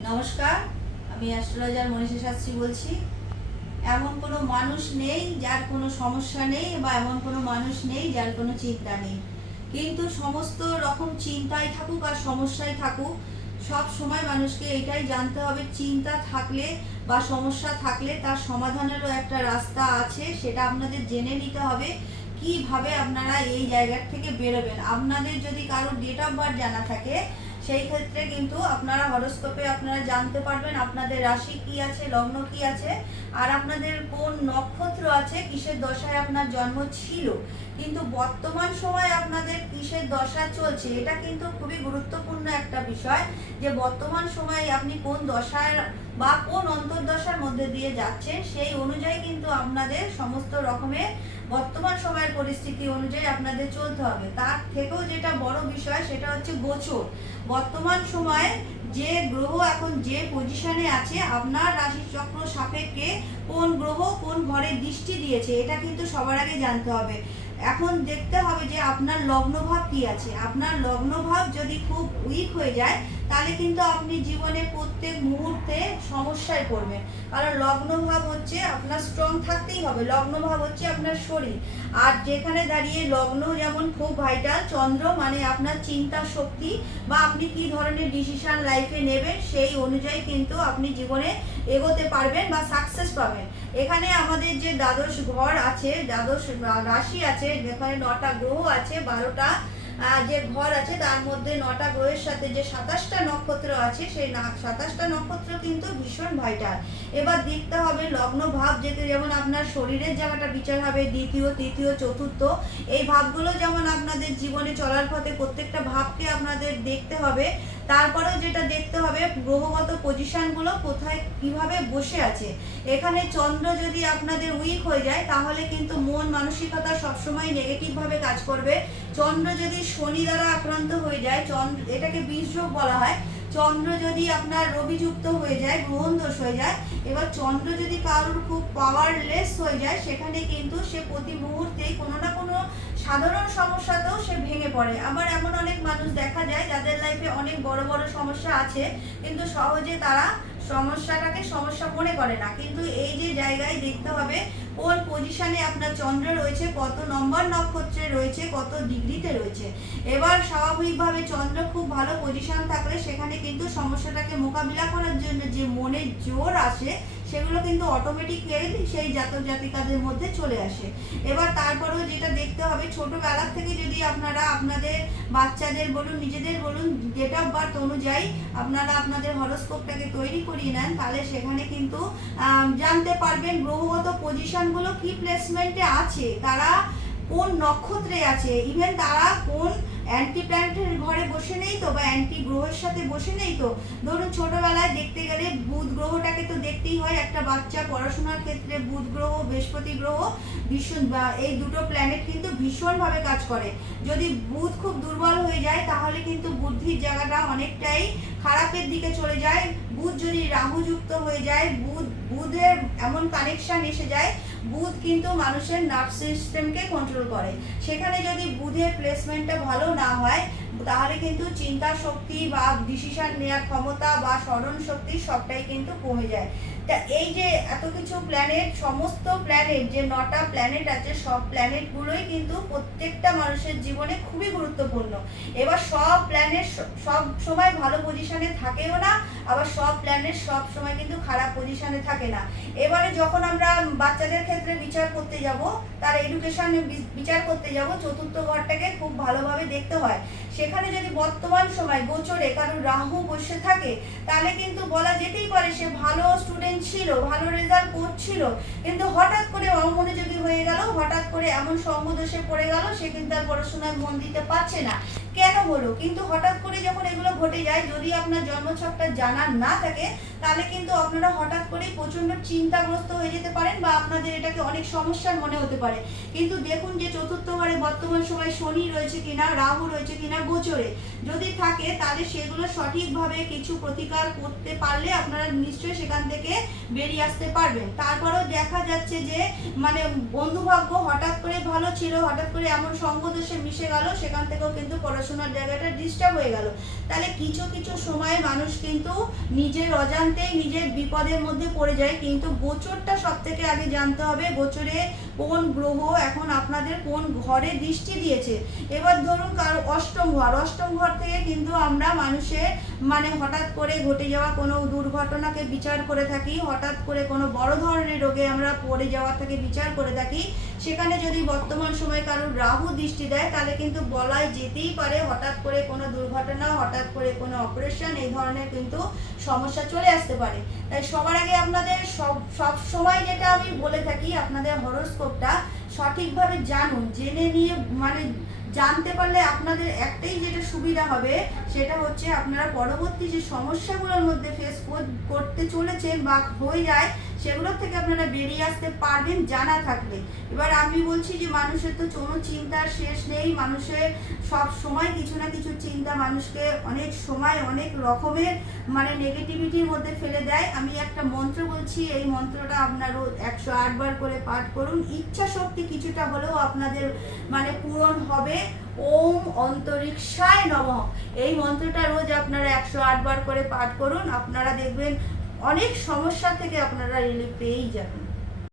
নমস্কার, আমি অ্যাস্ট্রোলজার মনীষা শাস্ত্রী বলছি। এমন কোনো মানুষ নেই যার কোনো সমস্যা নেই, বা এমন কোনো মানুষ নেই যার কোনো চিন্তা নেই। কিন্তু সমস্ত রকম চিন্তায় থাকুক আর সমস্যায় থাকুক, সব সময় মানুষকে এটাই জানতে হবে, চিন্তা থাকলে বা সমস্যা থাকলে তার সমাধানেরও একটা রাস্তা আছে। সেটা আপনাদের জেনে নিতে হবে কিভাবে আপনারা এই জায়গা থেকে বেরোবেন। আপনাদের যদি কারোর ডেট অফ বার্থ জানা থাকে, সেই ক্ষেত্রে কিন্তু আপনারা হরোস্কোপে আপনারা জানতে পারবেন আপনাদের রাশি কি আছে, লগ্ন কি আছে, আর আপনাদের কোন নক্ষত্র আছে, কিসের দশায় আপনার জন্ম ছিল। কিন্তু বর্তমান সময় আপনাদের কিসের দশা চলছে, এটা কিন্তু খুবই গুরুত্বপূর্ণ একটা বিষয়, যে বর্তমান সময়ে আপনি কোন দশার বা কোন অন্তর্দশার মধ্যে দিয়ে যাচ্ছেন, সেই অনুযায়ী কিন্তু আপনাদের সমস্ত রকমের বর্তমান সময়ের পরিস্থিতি অনুযায়ী আপনাদের চলতে হবে। তার থেকেও যেটা বড় বিষয়, সেটা হচ্ছে গোচর। বর্তমান সময়ে যে গ্রহ এখন যে পজিশনে আছে, আপনার রাশি চক্র সাপেক্ষে কোন গ্রহ কোন ঘরে দৃষ্টি দিয়েছে, এটা কিন্তু সবার আগে জানতে হবে। এখন দেখতে হবে যে আপনার লগ্নভাব কি আছে। আপনার লগ্নভাব যদি খুব উইক হয়ে যায়, তাহলে কিন্তু আপনি জীবনে প্রত্যেক মুহূর্তে সমস্যায় পড়বেন। কারণ লগ্নভাব হচ্ছে আপনার স্ট্রং থাকতেই হবে। লগ্নভাব হচ্ছে আপনার শরীর, আর যেখানে দাঁড়িয়ে লগ্ন যেমন খুব ভাইটাল, চন্দ্র মানে আপনার চিন্তা শক্তি বা আপনি কি ধরনের ডিসিশন লাইফে নেবেন, সেই অনুযায়ী কিন্তু আপনি জীবনে এগোতে পারবেন বা সাকসেস পাবেন। এখানে আমাদের যে দ্বাদশ ঘর আছে, দ্বাদশ রাশি আছে, যেখানে 9টা গ্রহ আছে, 12টা যে ঘর আছে, তার মধ্যে 9টা গ্রহের সাথে যে 27টা নক্ষত্র আছে, সেই 27টা নক্ষত্র কিন্তু ভীষণ ভাইটাল। এবার দেখতে হবে লগ্ন ভাব, যেমন আপনার শরীরের জায়গাটা বিচার হবে, দ্বিতীয়, তৃতীয়, চতুর্থ, এই ভাবগুলো যেমন আপনাদের জীবনে চলার পথে প্রত্যেকটা ভাবকে আপনাদের দেখতে হবে। তারপরেও যেটা দেখতে হবে, গ্রহগত পজিশনগুলো কোথায় কিভাবে বসে আছে। এখানে চন্দ্র যদি আপনাদের উইক হয়ে যায়, তাহলে কিন্তু মন মানসিকতা সবসময় নেগেটিভভাবে কাজ করবে। চন্দ্র যদি শনি দ্বারা আক্রান্ত হয়ে যায়, চন্দ্র এটাকে বিষযোগ বলা হয়। চন্দ্র যদি আপনার রবিযুক্ত হয়ে যায়, গ্রহণ দোষ হয়ে যায়, এবার চন্দ্র যদি কারোর খুব পাওয়ারলেস হয়ে যায়, সেখানে কিন্তু সে প্রতি মুহূর্তেই কোনো না কোনো সাধারণ সমস্যাতেও সে ভেঙে পড়ে। আবার এমন অনেক মানুষ দেখা যায় যাদের লাইফে অনেক বড় বড় সমস্যা আছে, কিন্তু সহজে তারা সমস্যাটাকে সমস্যা মনে করে না। কিন্তু এই যে জায়গায় দেখতে হবে কোন পজিশনে আপনার চন্দ্র রয়েছে, কত নম্বর নক্ষত্রে রয়েছে, কত ডিগ্রিতে রয়েছে। এবার স্বাভাবিকভাবে চন্দ্র খুব ভালো পজিশন থাকলে সেখানে কিন্তু সমস্যাটাকে মোকাবিলা করার জন্য যে মনে জোর আসে, সেগুলো কিন্তু অটোমেটিক্যালি সেই জাতক জাতিকাদের মধ্যে চলে আসে। এবার তারপরেও যেটা দেখতে হবে, ছোটবেলা থেকে যদি আপনারা আপনাদের বাচ্চাদের বলুন, নিজেদের বলুন, ডেট অফ বার্থ অনুযায়ী আপনারা আপনাদের হরোস্কোপটাকে তৈরি করিয়ে নেন, তাহলে সেখানে কিন্তু জানতে পারবেন গ্রহগত পজিশনগুলো কি প্লেসমেন্টে আছে, তারা কোন নক্ষত্রে আছে, ইভেন তারা কোন অ্যান্টি প্ল্যানেটের ঘরে বসে নেই তো, বা অ্যান্টি গ্রহের সাথে বসে নেই তো। ধরুন ছোটবেলায় দেখতে গেলে বুধ গ্রহটাকে তো দেখতেই হয়। একটা বাচ্চা পড়াশোনার ক্ষেত্রে বুধ গ্রহ, বৃহস্পতি গ্রহ ভীষণ, এই দুটো প্ল্যানেট কিন্তু ভীষণভাবে কাজ করে। যদি বুধ খুব দুর্বল হয়ে যায়, তাহলে কিন্তু বুদ্ধির জায়গাটা অনেকটাই খারাপের দিকে চলে যায়। বুধ যদি রাহুযুক্ত হয়ে যায়, বুধের এমন কানেকশন এসে যায়, বুধ কিন্তু মানুষের নার্ভ সিস্টেমকে কন্ট্রোল করে। সেখানে যদি বুধের প্লেসমেন্টটা ভালো না হয়, তাহলে কিন্তু চিন্তা শক্তি বা ডিসিশন নেওয়ার ক্ষমতা বা স্মরণ শক্তি সবটাই কিন্তু কমে যায়। তা এই যে এত কিছু প্ল্যানেট, সমস্ত প্ল্যানেট যে 9টা প্ল্যানেট আছে, সব প্ল্যানেটগুলোই কিন্তু প্রত্যেকটা মানুষের জীবনে খুবই গুরুত্বপূর্ণ। এবার সব প্ল্যানেট সব সময় ভালো পজিশনে থাকেও না, আবার সব প্ল্যানেট সব সময় কিন্তু খারাপ পজিশনে থাকে না। এবারে যখন আমরা বাচ্চাদের ক্ষেত্রে বিচার করতে যাব, তার এডুকেশন বিচার করতে যাব, চতুর্থ ঘরটাকে খুব ভালোভাবে দেখতে হয়। সেখানে যদি বর্তমান সময় গোচরে কারণ রাহু বসে থাকে, তাহলে কিন্তু বলা যেতেই পারে সে ভালো স্টুডেন্ট ছিল, ভালো রেজাল্ট করছিল, কিন্তু হঠাৎ করে অমনোযোগী হয়ে গেল, হঠাৎ করে এমন সঙ্গদোষে পড়ে গেল, সে কিন্তু আর পড়াশোনায় মন দিতে পারছে না। কেন হলো? কিন্তু হঠাৎ করে যখন এগুলো ঘটে যায়, যদি আপনার জন্মছকটা জানা না থাকে, তাহলে কিন্তু আপনারা হঠাৎ করেই প্রচন্ড চিন্তাগ্রস্ত হয়ে যেতে পারেন, বা আপনাদের এটাকে অনেক সমস্যার মনে হতে পারে। কিন্তু দেখুন যে চতুর্থ ঘরে বর্তমান সময় শনি রয়েছে কিনা, রাহু রয়েছে কিনা, গোচরে যদি থাকে, তাহলে সেগুলো সঠিকভাবে কিছু প্রতিকার করতে পারলে আপনারা নিশ্চয়ই সেখান থেকে বেরিয়ে আসতে পারবেন। তারপরেও দেখা যাচ্ছে যে মানে বন্ধুভাগ্য হঠাৎ করে ভালো ছিল, হঠাৎ করে এমন সঙ্গদোষে মিশে গেল, সেখান থেকেও কিন্তু পড়াশোনার জায়গাটা ডিস্টার্ব হয়ে গেল। তাহলে কিছু কিছু সময় মানুষ কিন্তু নিজের অজান্তেই নিজের বিপদের মধ্যে পড়ে যায়। কিন্তু গোচরটা সব থেকে আগে জানতে হবে, গোচরে কোন গ্রহ এখন আপনাদের কোন ঘরে দৃষ্টি দিয়েছে। এবার ধরুন কারো অষ্টম ঘর থেকে কিন্তু আমরা মানুষের মানে হঠাৎ করে ঘটে যাওয়া কোনো দুর্ঘটনাকে বিচার করে থাকি, হঠাৎ করে কোনো বড় ধরনের রোগে আমরা পড়ে যাওয়া থেকে বিচার করে থাকি। সেখানে যদি বর্তমান সময় কারোর রাহু দৃষ্টি দেয়, তাহলে কিন্তু বলা যেতেই পারে হঠাৎ করে কোনো দুর্ঘটনা, হঠাৎ করে কোনো অপারেশন, এই ধরনের কিন্তু সমস্যা চলে আসতে পারে। তাই সবার আগে আপনাদের সব সময় যেটা আমি বলে থাকি, আপনাদের হরোস্কোপটা সঠিকভাবে জানুন, জেনে নিয়ে মানে জানতে পারলে আপনাদের একটাই যেটা সুবিধা হবে, সেটা হচ্ছে আপনারা পরবর্তী যে সমস্যাগুলোর মধ্যে ফেস করতে চলেছেন বা হয়ে যায়, সেগুলোর থেকে আপনারা বেরিয়ে আসতে পারবেন জানা থাকলে। এবার আমি বলছি যে মানুষের তো কোনো চিন্তার শেষ নেই, মানুষের সব সময় কিছু না কিছু চিন্তা মানুষকে অনেক সময় অনেক রকমের মানে নেগেটিভিটির মধ্যে ফেলে দেয়। আমি একটা মন্ত্র বলছি, এই মন্ত্রটা আপনার 108 বার করে পাঠ করুন, ইচ্ছা শক্তি কিছুটা হলেও আপনাদের মানে পূরণ হবে। ওম অন্তরিক্ষায় নমঃ, এই মন্ত্রটা রোজ আপনারা 108 বার করে পাঠ করুন, আপনারা দেখবেন অনেক সমস্যা থেকে আপনারা রিলিফ পেয়েই যাবেন।